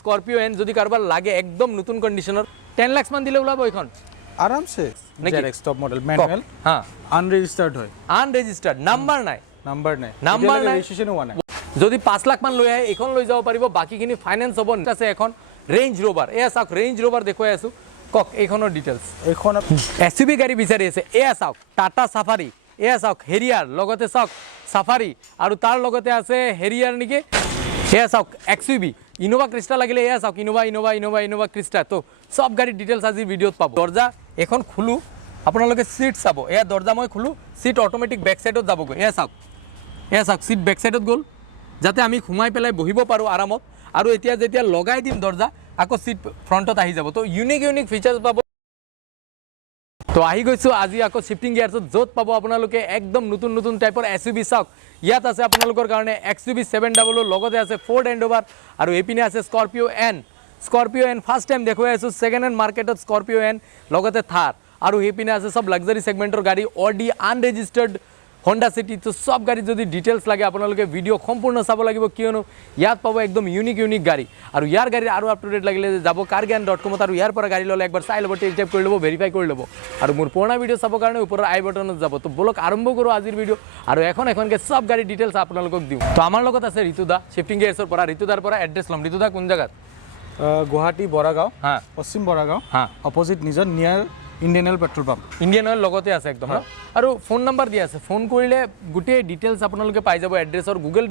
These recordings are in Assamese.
Scorpio N যদি কারবার লাগে একদম নতুন কন্ডিশনার 10 লাখ মান দিলে উলাবো এখন আরামসে জেড টপ মডেল ম্যানুয়াল হ্যাঁ আনরেজিস্টার্ড হয় আনরেজিস্টার্ড নাম্বার নাই নাম্বার নাই রেজিস্ট্রেশন ওয়া নাই যদি 5 লাখ মান লৈ আহে এখন লৈ যাব পাৰিব বাকিখিনি ফাইনান্স হ'ব আছে এখন ৰেঞ্জ ৰোভাৰ এয়া চাওক ৰেঞ্জ ৰোভাৰ দেখুৱাই আছো কক এইখনৰ ডিটেইলস এইখন এসইউভি গাড়ী বিচাৰি আছে এয়া চাওক টাটা সাফাৰি এয়া চাওক হেৰিয়াৰ লগতে চাওক সাফাৰি আৰু তাৰ লগতে আছে হেৰিয়াৰ নেকি এয়া চাওক এক্সইউভি ইনোভা ক্ৰিস্টা লাগিলে এয়া চাওক ইনোভা ক্ৰিস্টা তো সব গাড়ীৰ ডিটেইলস আজি ভিডিওত পাব দরজা এখন খুলু আপোনালোকে সিট চাব এয়া দরজা মই খুলু সিট অটোমেটিক ব্যাক সাইডত যাবগৈ এয়া চাওক সিট ব্যাক সাইডত গ'ল যাতে আমি ঘুমাই পেলাই বহিব পাৰো আৰামত আৰু এতিয়া যেতিয়া লগাই দিম দৰজা আকৌ সিট ফ্ৰণ্টত আহি যাব তো ইউনিক ফিচাৰ্স পাব তো আহি গৈছো আজি আকৌ শিফটিং গিয়াৰছত য'ত পাব আপোনালোকে একদম নতুন টাইপৰ এসইউভি চাওক ইয়াত আছে আপোনালোকৰ কাৰণে এক্সইউভি 700 লগতে আছে ফোৰ্ড এন্ডোভাৰ আৰু এপিনে আছে স্কৰপিও এন ফাৰ্স্ট টাইম দেখুৱাই আছো সেকেন্ড হ্যান্ড মাৰ্কেটত স্কৰপিও এন লগতে থাৰ আৰু এপিনে আছে সব লাক্সাৰি সেগমেন্টৰ গাড়ী অডি আনৰেজিস্টাৰ্ড Honda City তো সব গাড়ী যদি ডিটেইলস লাগে আপোনালোকে ভিডিও সম্পূৰ্ণ চাব লাগিব কিয়নো ইয়াত পাব একদম ইউনিক গাড়ী আৰু ইয়াৰ গাড়ী আৰু আপ টু ডেট লাগিলে যাব cargan.com আৰু ইয়াৰ পৰা গাড়ী ললে একবাৰ চাই ল'ব টেষ্ট ড্ৰাইভ কৰি ল'ব ভেৰিফাই কৰি ল'ব আৰু মোৰ পুৰণা ভিডিও চাবৰ কাৰণে ওপৰৰ আই বাটনত যাব তো বলক আৰম্ভ কৰো আজিৰ ভিডিও আৰু এখনকে সব গাড়ী ডিটেইলস আপোনালোকক দিম তো আমাৰ লগত আছে ঋতুদা শিফটিং গিয়াৰছৰ পৰা ঋতুদাৰ পৰা এড্ৰেছ লম ঋতুদা কোন জায়গাত গুৱাহাটী বৰাগাঁও হ্যাঁ পশ্চিম বৰাগাঁও হ্যাঁ অপোজিট নিজৰ নিয়াৰ Indian oil petrol pump Indian oil লগতে আছে একদম আৰু ফোন নাম্বাৰ দিয়া আছে ফোন কৰিলে গুটেই ডিটেইলস আপোনালোকে পাই যাব এড্ৰেছ আৰু গুগল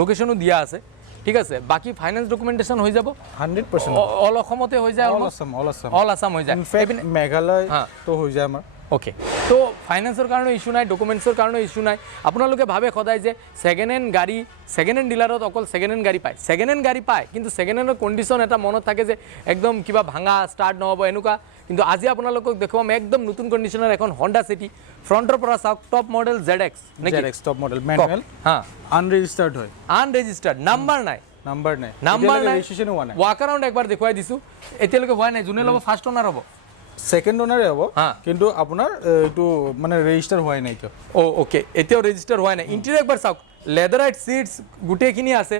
লোকেশনো দিয়া আছে ঠিক আছে বাকি ফাইনান্স ডকুমেন্টেশন হৈ যাব 100% অল অসমতে হৈ যায় অল আসাম হৈ যায় মেঘালয় তো হৈ যায় আমাৰ ওকে তো ফাইনান্সৰ কাৰণে ইস্যু নাই ডকুমেন্টছৰ কাৰণে ইস্যু নাই আপোনালোকে ভাবে সদায় যে সেকেন্ড হ্যান্ড গাড়ী সেকেন্ড হ্যান্ড ডিলাৰত অকল সেকেন্ড হ্যান্ড গাড়ী পায় কিন্তু সেকেন্ড হ্যান্ডৰ কন্ডিশন এটা মনত থাকে যে একদম কিবা ভাঙা স্টাৰ্ট নহব এনেকুৱা কিন্তু আজি আপোনালোকক দেখুৱাম একদম নতুন কন্ডিশনৰ এখন Honda City ফ্ৰণ্টৰ পৰা চাওক top model ZX top model manual unregistered হয় আনৰেজিস্টাৰ্ড নাম্বাৰ নাই ৰেজিস্ট্ৰেশন ওয়া নাই ওয়াক আৰাউন্ড একবাৰ দেখুৱাই দিছো এতিয়ালৈকে হোৱা নাই যোনে ল'ব ফাৰ্স্ট ওনাৰ হ'ব সেকেন্ড ওনারে হবো কিন্তু আপনার একটু মানে রেজিস্টার হয় নাই তো ওকে এতিয়াও রেজিস্টার হয় নাই ইন্টেরিয়র একবার চাওক লেদারাইট সিটস গুটেখিনি আছে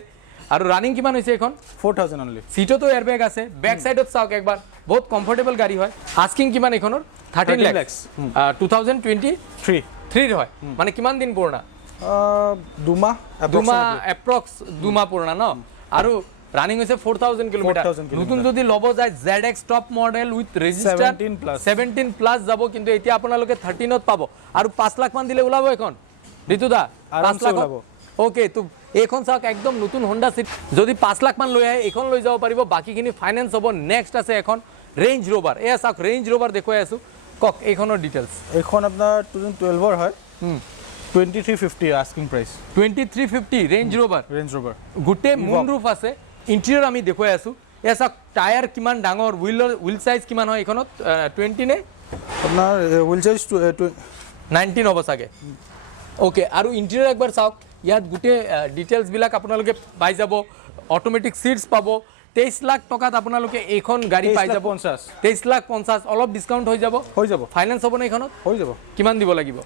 আৰু ৰানিং কিমান হৈছে এখন 4000 অনলি সিটও তো এয়াৰব্যাগ আছে ব্যাক সাইডত চাওক একবাৰ বহুত কমফৰ্টেবল গাড়ী হয় আস্কিং কিমান এখনৰ 13 লাখ 2023 হয় মানে কিমান দিন পুৰণা দুমাহ এপ্ৰক্স দুমাহ পুৰণা ন আৰু রানিং হইছে 4000 কিলোমিটার নতুন যদি লব যায় ZX top model with register 17 plus যাব কিন্তু এতিয়া আপোনালোকে 13 ত পাব আৰু 5 লাখ মান দিলে উলাব এখন ঋতুদা 5 লাখ ওকে তো এখন চাওক একদম নতুন Honda City যদি 5 লাখ মান লৈ আহে এখন লৈ যাব পাৰিব বাকিখিনি ফাইনান্স হ'ব নেক্সট আছে এখন ৰেঞ্জ ৰোভাৰ এয়া চাওক ৰেঞ্জ ৰোভাৰ দেখুৱাই আছো কক এইখনৰ ডিটেইলস এখন আপোনাৰ 2012 ৰ হয় 2350 আস্কিং প্ৰাইস 2350 ৰেঞ্জ ৰোভাৰ গুটে মুন ৰুফ আছে ইন্টেৰিয়ৰ আমি দেখুৱাই আছো এয়া চাওক টায়াৰ কিমান ডাঙৰ হুইল সাইজ কিমান হয় এখনত 20 নে আপোনাৰ হুইল সাইজ 19 হ'ব চাগে ওকে আৰু ইন্টেৰিয়ৰ একবাৰ চাওক ইয়াত গুটে ডিটেইলস বিলাক আপোনালোকে পাই যাব অটোমেটিক সিটস পাব 23 লাখ টকাত আপোনালোকে এইখন গাড়ী পাই যাব 23 লাখ 50 অলপ ডিসকাউন্ট হৈ যাব ফাইনান্স হ'ব না এখনত হৈ যাব কিমান দিব লাগিব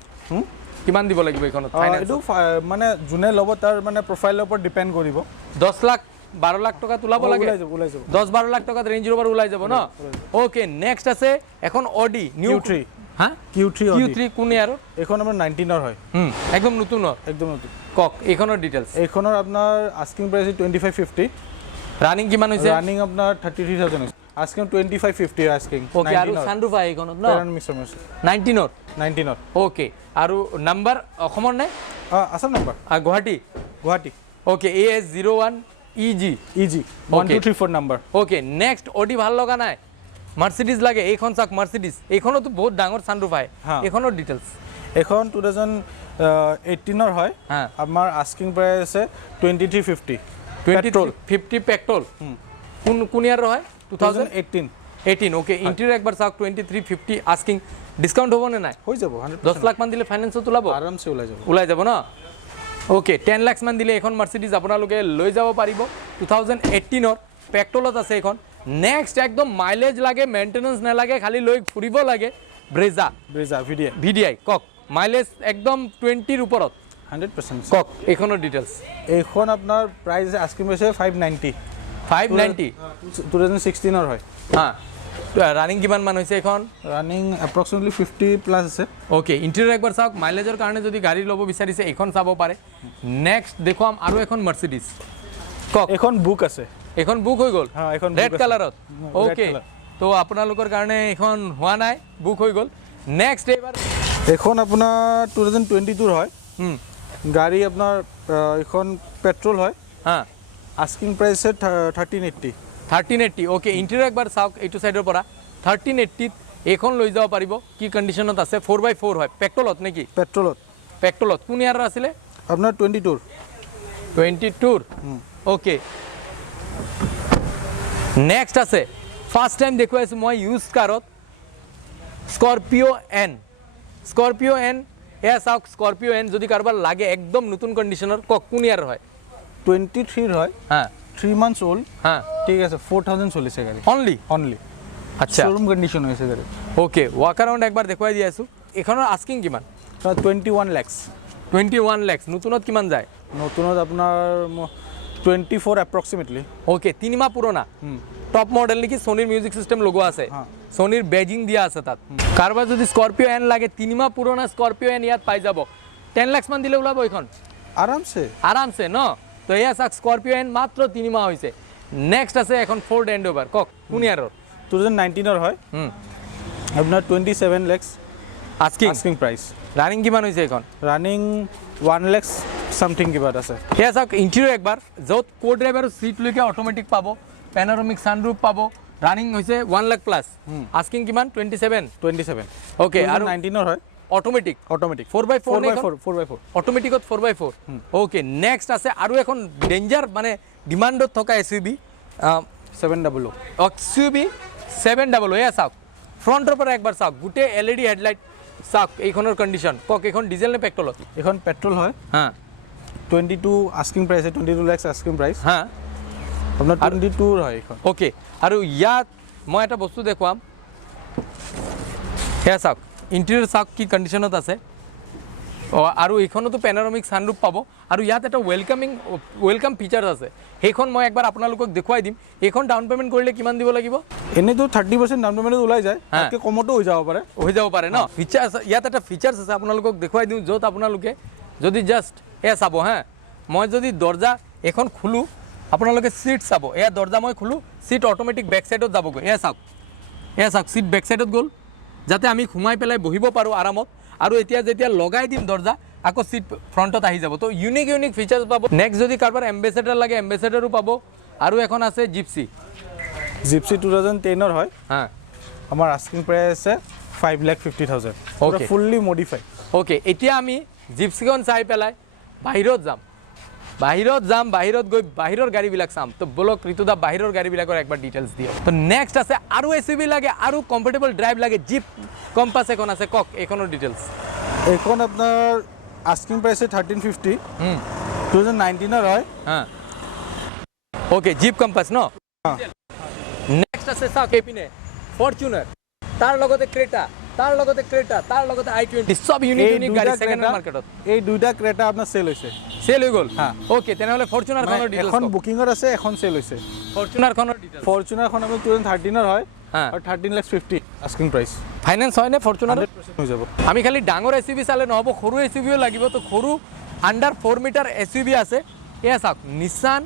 কিমান দিব লাগিব এখনত ফাইনান্স এটো মানে জুনে লব তাৰ মানে প্ৰফাইলৰ ওপৰত ডিপেন্ড কৰিব 10 লাখ 12 লাখ টাকা তুলাব লাগে 10-12 লাখ টাকা রেঞ্জ রোভার উলাই যাব না ওকে নেক্সট আছে এখন অডি নিউ Q3 হ্যাঁ Q3 কোন ইয়ার এখন আমাৰ 19 ৰ হয় একদম নতুন কক এখনৰ ডিটেইলস এখনৰ আপোনাৰ আস্কিং প্ৰাইস 2550 ৰানিং কিমান হৈছে ৰানিং আপোনাৰ 33000 হৈছে আস্কিং 2550 আস্কিং ওকে আৰু সানৰুফ আই এখনত না 19 ৰ ওকে আৰু নাম্বাৰ অসমৰ নাই Assam number Guwahati okay AS01 EG 1234 number okay next Audi ভাল লগা নাই মার্সিডিজ লাগে এইখন চাক মার্সিডিজ এইখনো তো বহুত ডাঙৰ সানৰুফ আই এইখনৰ ডিটেইলস এখন 2018 ৰ হয় আমাৰ আস্কিং প্রাইস আছে 2350 পেট্রোল 50 পেট্রোল কোন ইয়ার হয় 2018 ওকে ইন্টেরিয়র একবার চাক 2350 আস্কিং ডিসকাউন্ট হ'ব নে নাই হৈ যাব 10 লাখ মান দিলে ফাইনান্সত তুলাব আৰামসে উলাই যাব না ওকে 10 লাখ মান দিলে এখন মাৰ্সিডিজ আপোনালোকে লৈ যাব পাৰিব 2018 ৰ পেট্রোলত আছে এখন নেক্সট একদম মাইলেজ লাগে মেইনটেনেন্স না লাগে খালি লৈ ফুৰিব লাগে ব্ৰেজা ভিডিআই কক মাইলেজ একদম 20 ৰ ওপৰত 100% কক এখনৰ ডিটেইলস এখন আপোনাৰ প্রাইস আস্কিং প্রাইস 590 590 2016 হয় হ্যাঁ রানিং কিমান মান হৈছে এখন রানিং অ্যাপ্রক্সিমেটলি 50 প্লাস আছে ওকে ইন্টেরিয়র একবার চাওক মাইলেজৰ কাৰণে যদি গাড়ী ল'ব বিচাৰিছে এখন চাব পাৰে নেক্সট দেখুৱাম আৰু এখন মাৰ্সিডিজ কক এখন বুক আছে এখন বুক হৈ গ'ল হ্যাঁ এখন ৰেড কালাৰত ওকে তো আপোনালোকৰ কাৰণে এখন হোৱা নাই বুক হৈ গ'ল নেক্সট এবাৰ এখন আপোনাৰ 2022 হয় গাড়ী আপোনাৰ এখন পেট্ৰল হয় হ্যাঁ আস্কিং প্ৰাইস 1380 1380 ওকে ইন্টেৰিয়ৰ একবাৰ চাওক এইটো সাইডৰ পৰা 1380 এখন লৈ যাব পাৰিব কি কন্ডিশনত আছে 4x4 হয় পেট্ৰলত নেকি পেট্ৰলত কোন ইয়াৰ আছিলে আপোনাৰ 22 ওকে নেক্সট আছে ফাৰ্স্ট টাইম দেখুৱাইছো মই ইউজ কাৰত স্কৰপিও এন এয়া চাওক স্কৰপিও এন যদি কাৰোবাৰ লাগে একদম নতুন কন্ডিশনৰ কক কোন ইয়াৰ হয় 23 হয় হ্যাঁ 3 months old হ্যাঁ ঠিক আছে 4000 চলিছে গাড়ী অনলি আচ্ছা শোরুম কন্ডিশন হয়েছে গাড়ী ওকে ওয়াক অ্যারাউন্ড একবার দেখুৱাই দি আছো এখনৰ আস্কিং কিমান 21 lakhs 21 lakhs নতুনত কিমান যায় নতুনত আপোনাৰ 24 approximately ওকে 3 মাহ পুৰণা টপ মডেল নেকি সোনিৰ মিউজিক সিস্টেম লগোৱা আছে সোনিৰ বেজিং দিয়া আছে তাত কাৰোবাৰ যদি স্কৰপিও এন লাগে 3 মাহ পুৰণা স্করপিও এন ইয়াত পাই যাব 10 lakhs মান দিলে ওলাব এখন আরামসে ন তো এয়া চাওক স্করপিও এন মাত্ৰ 3 মাহ হৈছে নেক্সট আছে এখন ফোৰ্ড এন্ডোভাৰ কক কোন ইয়াৰৰ 2019 এর হয় আপনার 27 lakhs আস্কিং প্রাইস রানিং কিমান হৈছে এখন রানিং 1 lakhs সামথিং কিবা আছে এয়া চাওক ইন্টেরিয়র একবার য'ত কো ড্ৰাইভাৰ সিট লৈকে অটোমেটিক পাব প্যানোৰামিক সানৰুফ পাব ৰানিং হৈছে 1 লাখ প্লাস আস্কিং কিমান 27 ওকে আৰু 19 এৰ হয় automatic 4x4 অটোমেটিকত 4x4 okay next আছে আৰু এখন ডেঞ্জাৰ মানে ডিমান্ডত থকা এসইউভি 700 এসইউভি 700 এয়া চাওক ফ্ৰণ্টৰ পৰা একবাৰ চাওক গোটে এলইডি হেডলাইট চাওক এইখনৰ কন্ডিশন কক এখন ডিজেল নে পেট্ৰলত এখন পেট্রোল হয় হ্যাঁ 22 asking price 22 lakhs asking price হ্যাঁ আপনার 22 হয় এখন ওকে আৰু ইয়াত মই এটা বস্তু দেখুৱাম এয়া চাওক ইন্টেৰিয়ৰ চাওক কি কন্ডিশনত আছে আৰু এইখনতো প্যানোৰামিক সানৰুফ পাব আৰু ইয়াত এটা ওয়েলকাম ফিচাৰ্স আছে সেইখন মই একবাৰ আপোনালোকক দেখুৱাই দিম এইখন ডাউন পেমেন্ট কৰিলে কিমান দিব লাগিব এনেতো 30% ডাউন পেমেন্ট ওলাই যায় তাতকে কমতো হৈ যাব পাৰে ন ফিচাৰ্স ইয়াত এটা ফিচাৰ্স আছে আপোনালোকক দেখুৱাই দিওঁ য'ত আপোনালোকে যদি জাস্ট এয়া চাব হ্যাঁ মই যদি দরজা এখন খুলো আপোনালোকে সিট চাব এয়া দরজা মই খুলো সিট অটোমেটিক বেক সাইডত যাবগৈ এয়া চাওক সিট বেক সাইডত গ'ল যাতে আমি ঘুমাই পেলাই বহিব পাৰোঁ আৰামত আৰু এতিয়া যেতিয়া লগাই দিম দৰজা আকৌ সিট ফ্ৰণ্টত আহি যাব তো ইউনিক ফিচাৰ্স পাব নেক্সট যদি কাৰোবাৰ এম্বেসেডাৰ লাগে এম্বেসেডাৰো পাব আৰু এখন আছে জিপসি 2010 এর হয় হ্যাঁ আমার আস্কিং প্রাইস আছে 5,50,000 ওকে ফুললি মডিফাইড ওকে এতিয়া আমি জিপসিখন চাই পেলাই বাহিৰত যাম গৈ বাহিৰৰ গাড়ীবিলাক চাম তো বলক ঋতুদা বাহিৰৰ গাড়ীবিলাকৰ একবাৰ ডিটেইলছ দিয়ক তো নেক্সট আছে আৰু এসইউভি লাগে আৰু কমফৰ্টেবল ড্ৰাইভ লাগে জিপ কম্পাছ এখন আছে কক এইখনৰ ডিটেইলছ এখন আপনার আস্কিং প্রাইস 1350 2019 এর হয় হ্যাঁ ওকে জিপ কম্পাছ ন নেক্সট আছে চাওক এইপিনে ফরচুনার তাৰ লগতে ক্ৰেটা তাৰ লগতে i20 সব ইউনিক গাড়ী সেকেন্ড হ্যান্ড মার্কেটত এই দুইটা ক্রেটা আপনার সেল হইছে সেল হৈ গ'ল হ্যাঁ ওকে তেনেহলে ফৰচুনাৰখনৰ ডিটেইলছ এখন বুকিংৰ আছে এখন সেল হইছে ফৰচুনাৰখনৰ ডিটেইলছ ফৰচুনাৰখন আপোনাৰ 2013 এৰ হয় হ্যাঁ আৰ 13,50,000 আস্কিং প্ৰাইস ফাইনান্স হয় না ফৰচুনাৰ 100% হৈ যাব আমি খালি ডাঙৰ এসইউভি চালে নহব সৰু এসইউভিও লাগিব তো সৰু আন্ডাৰ 4 মিটাৰ এসইউভি আছে এয়া চাওক নিসান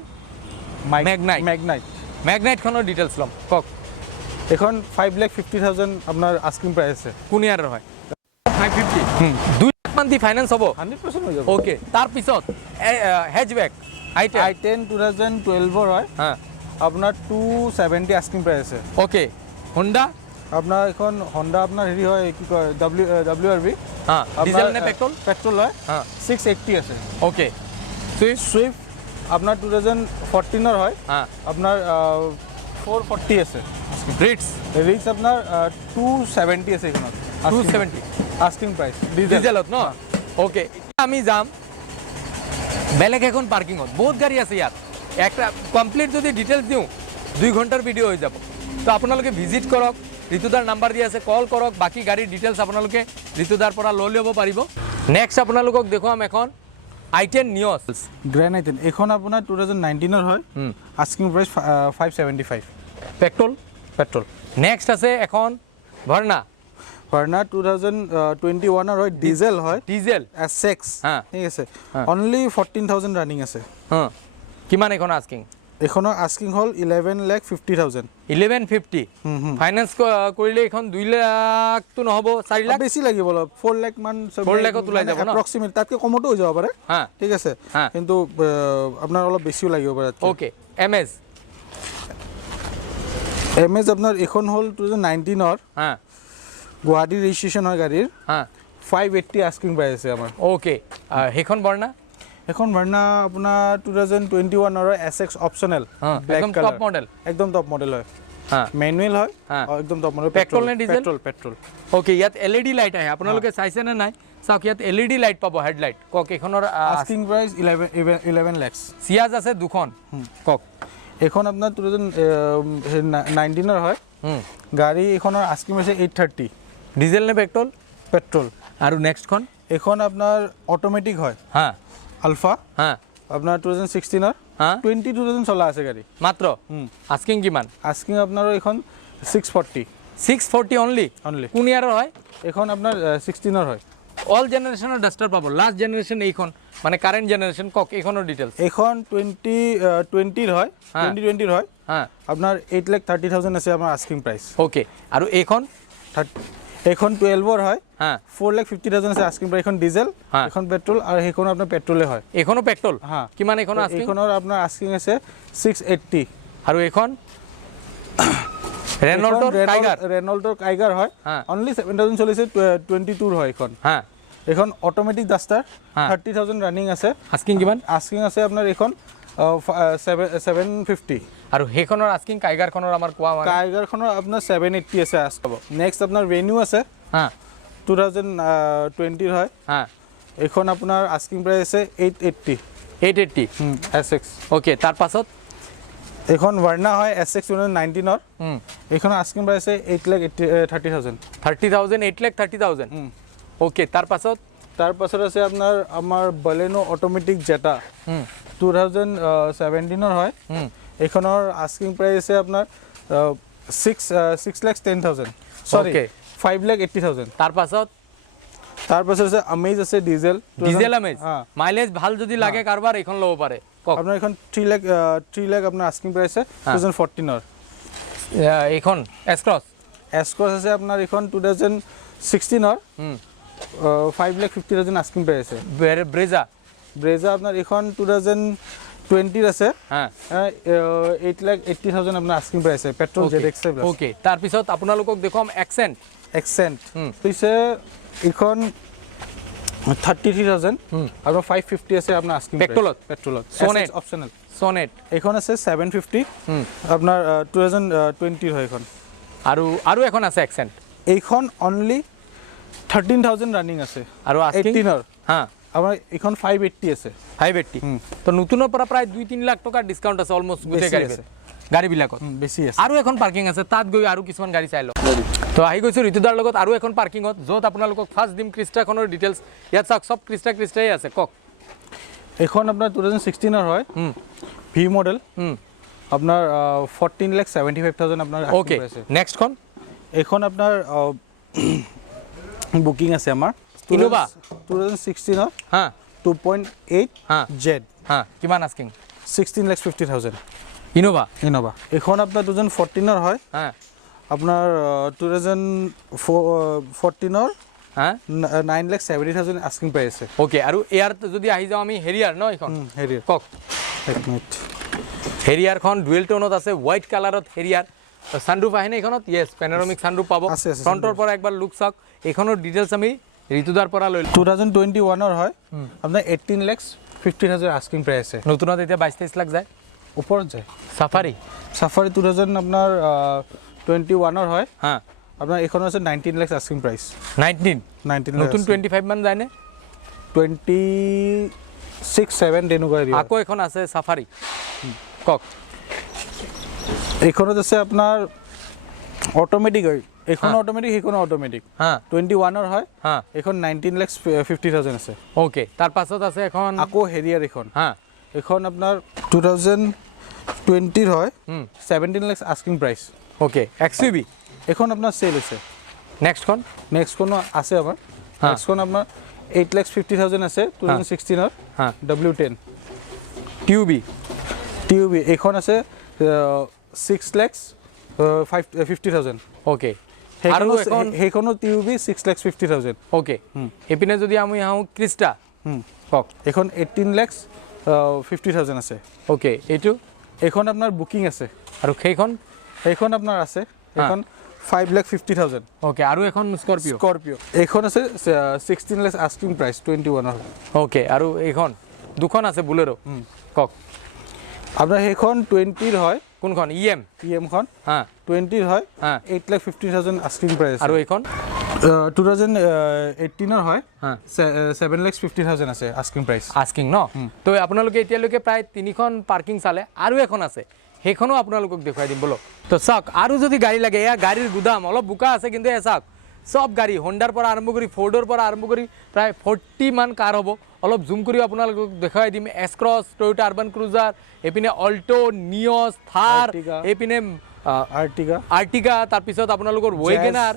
ম্যাগনাইটখনৰ ডিটেইলছ লম কক এখন 5,50,000 আপনাৰ আস্কিং প্ৰাইস আছে কোন ইয়াৰৰ হয় 550 2 লাখ মান দি ফাইনান্স হ'ব 100% হৈ যাব ওকে তাৰ পিছত হেজব্যাক i10 2012 এর হয় হ্যাঁ আপনার 270 আস্কিং প্রাইস আছে ওকে হোন্ডা আপনার এখন হোন্ডা আপনার হেৰি হয় কি কয় WRV হ্যাঁ ডিজেল নে পেট্রোল হয় হ্যাঁ 680 আছে ওকে সুইফট আপনার 2014 এর হয় হ্যাঁ আপনার 440 আছে রিটস আপনার 270 আছে এখন 270 আস্কিং প্রাইস ডিজেলত ন ওকে আমি যাম বেলেগ এখন পার্কিংত বহুত গাড়ী আছে ইয়াত একটা কমপ্লিট যদি ডিটেইলছ দিওঁ 2 ঘণ্টাৰ ভিডিও হৈ যাব তো আপোনালোকে ভিজিট কৰক ঋতুদাৰ নাম্বাৰ দি আছে কল কৰক বাকি গাড়ীৰ ডিটেইলছ আপোনালোকে ঋতুদাৰ পৰা লৈ ল'ব পাৰিব নেক্সট আপোনালোকক দেখুৱাম এখন i10 নিয়স গ্ৰ্যান্ড আই10 এখন আপোনাৰ 2019 ৰ হয় আস্কিং প্ৰাইস 575 পেট্ৰোল নেক্সট আছে এখন ভাৰ্না 2021 ৰ হয় ডিজেল হয় ডিজেল S6 ঠিক আছে অনলি 14000 ৰানিং আছে কিমান এখন আস্কিং এখনৰ আস্কিং হল 11,50,000 1150 ফাইনান্স কৰিলে এখন 2 লাখ তো নহব 4 লাখ বেছি লাগিব 4 লাখ মান 4 লাখত ওলাই যাব না এপ্রক্সিমেট তাতকে কমতো হৈ যাব পাৰে ঠিক আছে কিন্তু আপোনাৰ অলপ বেছিও লাগিব পাৰে ওকে এমএস আপোনাৰ এখন হল 2019 ৰ গুৱাহাটী ৰেজিষ্ট্ৰেচন হয় গাড়ীৰ 580 আস্কিং প্ৰাইস আছে আমাৰ ওকে হেখন বৰ্ণা এখন ভাৰ্না আপোনাৰ 2021 ৰ SX অপশনাল একদম টপ মডেল হয় ম্যানুয়াল হয় একদম টপ মডেল পেট্রোল নে ডিজেল পেট্রোল ওকে ইয়াত এলইডি লাইট আহে আপোনালোকে চাইছে না নাই চাওক ইয়াত এলইডি লাইট পাব হেডলাইট কক এখনৰ আস্কিং প্ৰাইস 11 লাখ সিয়াজ আছে দুখন কক এখন আপোনাৰ 2019 ৰ হয় গাড়ী এখনৰ আস্কিং আছে 830 ডিজেল নে পেট্ৰোল আৰু নেক্সট খন এখন আপোনাৰ অটোমেটিক হয় আলফা আপনাৰ 2016 ৰ 22000 চলা আছে গাড়ী মাত্ৰ আস্কিং কিমান আস্কিং আপোনাৰ এখন 640 অনলি কোন ইয়াৰৰ হয় এখন আপোনাৰ 16 ৰ হয় অল জেনাৰেশনৰ ডাস্টাৰ পাবো লাস্ট জেনাৰেশন এইখন মানে কাৰেন্ট জেনাৰেশন কক এইখনৰ ডিটেইলস এখন 2020 ৰ হয় 2020 ৰ হয় আপোনাৰ 8,30,000 আছে আমাৰ আস্কিং প্ৰাইস ওকে আৰু এইখন এখন 12 ৰ হয় 4,50,000 আছে আস্কিং প্রাইস এখন ডিজেল এখন পেট্রোল আর এখন আপনার পেট্রোলে হয় এখনো পেট্রোল কিমান এখন আস্কিং এখনৰ আপোনাৰ আস্কিং আছে 680 আৰু এখন ৰেনল্টৰ কাইগাৰ হয় অনলি 7,000 চলিছে 22 হয় এখন অটোমেটিক ডাস্টাৰ 30,000 ৰানিং আছে আস্কিং কিমান আস্কিং আছে আপোনাৰ এখন 750 আৰু হেখনৰ আস্কিং কাইগাৰখনৰ আমাৰ কোৱা মানে কাইগাৰখনৰ আপোনাৰ 780 আছে আস্কাব নেক্সট আপোনাৰ ৰেনিউ আছে 2020 ৰ হয় এখন আপোনাৰ আস্কিং প্ৰাইস আছে 880 SX ওকে তাৰ পাছত এখন ভাৰ্না হয় SX 2019 ৰ এখন আস্কিং প্ৰাইস আছে 8,30,000 8,30,000 ওকে তাৰ পাছত আছে আপোনাৰ আমাৰ বলেনো অটোমেটিক জেটা 2017 ৰ হয় এখনৰ আস্কিং প্ৰাইস আছে আপোনাৰ 6,10,000 সৰি 5,80,000 তাৰ পাছত আছে আমেজ আছে ডিজেল আমেজ মাইলেজ ভাল যদি লাগে কারবার এখন লব পারে আপনার এখন 3 লাখ আপনার আস্কিং প্রাইস আছে 2014 ৰ এখন এস ক্ৰস আছে আপনাৰ এখন 2016 ৰ 5,50,000 আস্কিং প্রাইস আছে ব্রেজা আপনার এখন 2020 আছে 8,80,000 আপনার আস্কিং প্রাইস আছে পেট্রোল ZX ওকে তার পিছত আপোনালোকক দেখম এক্সেন্ট পিছে এখন 33,000 আৰু 550 আছে আপোনাৰ আস্কিং পেট্ৰোলত সোনেট এখন আছে 750 আপোনাৰ 2020 হয় এখন আৰু এখন আছে এক্সেন্ট এইখন অনলি 13,000 ৰানিং আছে আৰু 18 ৰ আমাৰ এখন 580 আছে 580 তো নতুনৰ পৰা প্ৰায় 2-3 লাখ টকা ডিসকাউন্ট আছে অলমোস্ট গুটে গাড়ী বিলাকত বেছি আছে আৰু এখন পাৰ্কিং আছে তাত গৈ আৰু কিছুমান গাড়ী চাই ল তো আহি গৈছো ঋতুদাৰ লগত আৰু এখন পাৰ্কিংত যত আপোনালোকক ফাৰ্স্ট দিম ক্ৰিষ্টাখনৰ ডিটেইলছ ইয়াত চাওক সব ক্ৰিষ্টাই আছে কক এখন আপোনাৰ 2016 ৰ হয় ভি মডেল আপোনাৰ 14,75,000 আপোনাৰ ওকে নেক্সট খন এখন আপোনাৰ বুকিং আছে আমাৰ ইনোভা 2016 ৰ 2.8 জেড কিমান আস্কিং 16,50,000 ইনোভা এখন আপোনাৰ 2014 ৰ হয় আপোনাৰ 2014 ৰ 9,70,000 আস্কিং প্ৰাইস আছে ওকে আৰু এয়াৰ যদি আহি যাও আমি হেৰিয়াৰ ন এখন হেৰিয়াৰ কক এক মিনিট হেৰিয়াৰখন ডুৱেল টোনত আছে হোৱাইট কালাৰত হেৰিয়াৰ সানৰুফ আহে না এখনত ইয়েস প্যানোৰামিক সানৰুফ পাব ফ্ৰন্টৰ পৰা একবাৰ লুক চাওক এখনৰ ডিটেইলছ আমি ঋতুদাৰ পৰা লৈ 2021 ৰ হয় আপোনাৰ 18,50,000 আস্কিং প্ৰাইস আছে নতুনত এতিয়া 22-23 লাখ যায় ওপৰত যায় সাফাৰি 2000 আপোনাৰ 21 ৰ হয় আপোনাৰ এখন আছে 19 লাখ আস্কিং প্ৰাইস 19 নতুন 25 মান যায় নে 26-7 তেনেকুৱা এৰিয়া আকৌ এখন আছে সাফাৰি কক এইখনত আছে আপোনাৰ অটোমেটিক হয় এইখন অটোমেটিক সেইখন অটোমেটিক হ্যাঁ 21 ৰ হয় হ্যাঁ এখন 19,50,000 আছে ওকে তাৰ পাছত আছে এখন আকৌ হেৰিয়াৰ এখন হ্যাঁ এখন আপোনাৰ 2020 ৰ হয় 17 lakh asking price okay XUV এখন আপোনাৰ সেল হৈছে নেক্সট খন নেক্সট কোন আছে আমাৰ নেক্সট কোন আপোনাৰ 8,50,000 আছে 2016 ৰ হ্যাঁ W10 টিউবি এখন আছে 6,50,000 ওকে আৰু এখন সেইখনো টিউবি 6,50,000 ওকে এপিনে যদি আমি আহো ক্রিস্টা কক এখন 18,50,000 আছে ওকে এইটো এখন আপোনাৰ বুকিং আছে আৰু সেইখন আপোনাৰ আছে এখন 5,50,000 ওকে আৰু এখন স্কৰপিও এইখন আছে 16 লাখ আস্কিং প্ৰাইস 21 ৰ ওকে আৰু এইখন দুখন আছে বুলেৰো কক আপোনাৰ সেইখন 20 ৰ হয় কোনখন ইএম খন হ্যাঁ 20 ৰ হয় হ্যাঁ 8,50,000 আস্কিং প্ৰাইস আৰু এইখন 2018 ৰ হয় হ্যাঁ 7,50,000 আছে আস্কিং প্ৰাইস আস্কিং ন তো আপোনালোকে এতিয়ালৈকে প্ৰায় তিনিখন পাৰ্কিং চালে আৰু এখন আছে সেইখনো আপোনালোকক দেখুৱাই দিম বলো তো চাওক আৰু যদি গাড়ী লাগে এয়া গাড়ীৰ গুদাম অলপ বোকা আছে কিন্তু এয়া চাওক সব গাড়ী হোণ্ডাৰ পৰা আৰম্ভ কৰি ফৰ্ডৰ পৰা আৰম্ভ কৰি প্ৰায় 40 মান কাৰ হ'ব অলপ জুম কৰি আপোনালোকক দেখুৱাই দিম S cross Toyota Urban Cruiser এপিনে অল্টো নিয়স থাৰ এপিনে আৰ্টিকা তাৰপিছত আপোনালোকৰ ৱেগনাৰ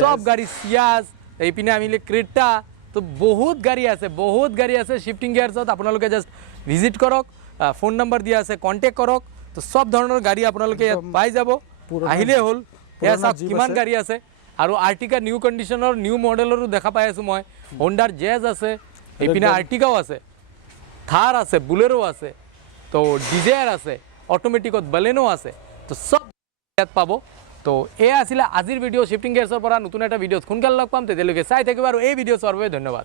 সব গাড়ী সিয়াজ এইপিনে আমিলে ক্ৰেটা তো বহুত গাড়ী আছে শিফটিং গিয়াৰ্ছত আপোনালোকে জাষ্ট ভিজিট কৰক ফোন নম্বৰ দিয়া আছে কন্টেক্ট কৰক তো সব ধৰণৰ গাড়ী আপোনালোকে ইয়াত পাই যাব আহিলে হ'ল এয়া চাওক কিমান গাড়ী আছে আৰু আৰ্টিকা নিউ কণ্ডিশ্যনৰ নিউ মডেলৰো দেখা পাই আছো মই হোণ্ডাৰ জেজ আছে এইপিনে আৰ্টিকাও আছে থাৰ আছে বুলেৰো আছে তো ডিজায়াৰ আছে অটোমেটিকত বলেনো আছে তো সব ইয়াত পাব তো এয়া আছিলে আজিৰ ভিডিঅ' শিফটিং গিয়াৰ্ছৰ পৰা নতুন এটা ভিডিঅ'ত সোনকালে লগ পাম তেতিয়ালৈকে চাই থাকিব আৰু এই ভিডিঅ' চোৱাৰ বাবে ধন্যবাদ